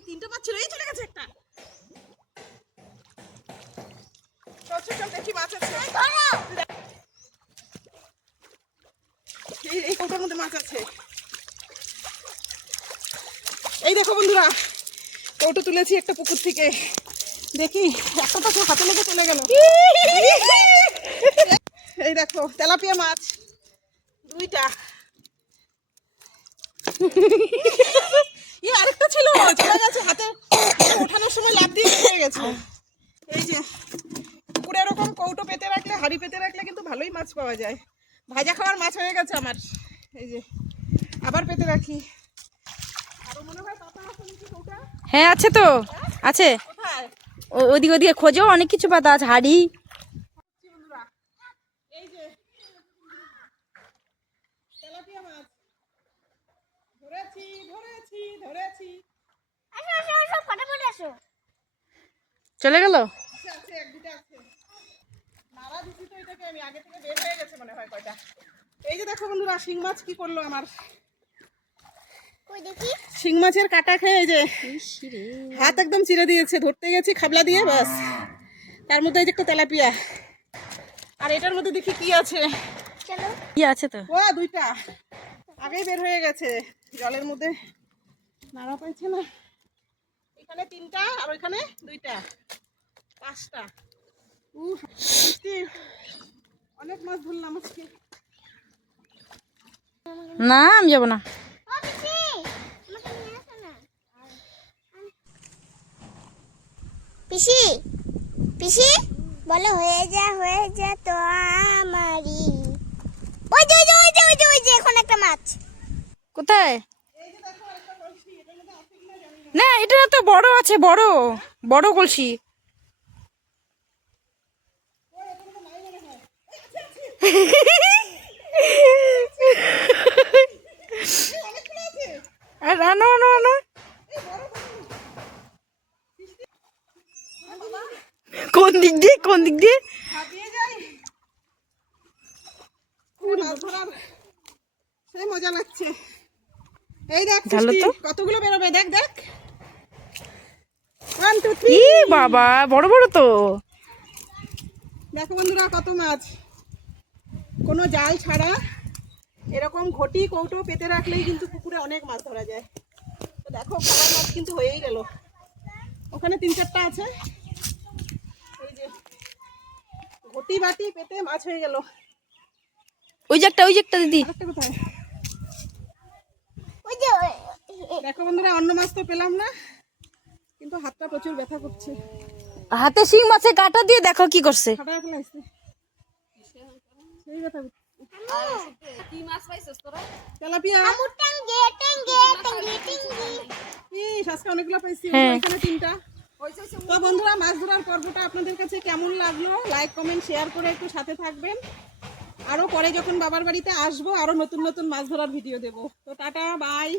এই তিনটা মাছ ছিল এই চলে গেছে একটা। চল চল চল দেখি মাছ আছে। এই এই কৌটার মধ্যে মাছ আছে। এই দেখো বন্ধুরা কৌটো তুলেছি একটা পুকুর থেকে। দেখি একটা তো হাতে লেগে চলে গেল। এই দেখো তেলাপিয়া মাছ। দুইটা। চলে গেছে হাতে ওঠানোর সময় লাভ দিয়ে হয়ে গেছে। এই যে পুকুরে এরকম কৌটো পেতে রাখলে হাড়ি পেতে রাখলে কিন্তু ভালোই মাছ পাওয়া যায়। ভাজা খাওয়ার মাছ হয়ে গেছে আমার। এই যে আবার পেতে রাখি। হয় আছে হ্যাঁ তো। আছে। ওদিকে ওদিকে খোঁজো অনেক কিছু পাতা আছে হাড়ি কি বন্ধুরা এই যে তেলাপিয়া মাছ ধরেছি ধরেছি ধরেছি চলে গেল আছে আছে এক দুটো আছে নাড়া দিছি তো এটাকে আমি আগে থেকে বের হয়ে গেছে মনে হয় কয়টা। এই যে দেখো বন্ধুরা শিং মাছ কি করল আমার? শিং মাছের কাটা খেয়ে এই যে হাত একদম দিয়েছে ধরতে গেছি খাবলা দিয়ে বাস। তার মধ্যে এই যে একটা তেলাপিয়া। আর এটার মধ্যে দেখি কি আছে। কি আছে তো? ও দুইটা। আগেই বের হয়ে গেছে জলের মধ্যে। নাড়া পাইছে না। এখানে তিনটা আর ওইখানে দুইটা পাঁচটা। অনেক মাছ ধরলাম আজকে। না আমি যাব না। পিসি পিসি বলো হয়ে যা হয়ে যা তো আমারই। ওই যে ওই যে ওই যে ওই যে ওই যে এখন একটা মাছ। কোথায়? না এটা তো বড় আছে বড় বড় কলসি। কোন দিক দিয়ে কোন দিক দিয়ে? মজা লাগছে। এই দেখ কতগুলো বেরোবে দেখ দেখ। ই বাবা বড় বড় তো। দেখো বন্ধুরা কত মাছ। কোনো জাল ছাড়া এরকম ঘটি কৌটো পেতে রাখলেই কিন্তু পুকুরে অনেক মাছ ধরা যায়। তো দেখো খাবার মাছ কিন্তু হয়েই গেল। ওখানে তিন চারটা আছে। এই যে ঘটি বাটি পেতে মাছ হয়ে গেল। ওই যে একটা ওই যে একটা দিদি। কোথায়? ওই যে ওই- দেখো বন্ধুরা অন্য মাছ তো পেলাম না। কিন্তু হাতটা প্রচুর ব্যথা করছে। হাতে শিং মাছে কাটা দিয়ে দেখো কি করছে। অনেকগুলো পাইছি হ্যাঁ। এখানে তিনটা। তো বন্ধুরা মাছ ধরার পর্বটা আপনাদের কাছে কেমন লাগল? লাইক কমেন্ট শেয়ার করে একটু সাথে থাকবেন। আরও পরে যখন বাবার বাড়িতে আসব আরও নতুন নতুন মাছ ধরার ভিডিও দেবো। তো টাটা বাই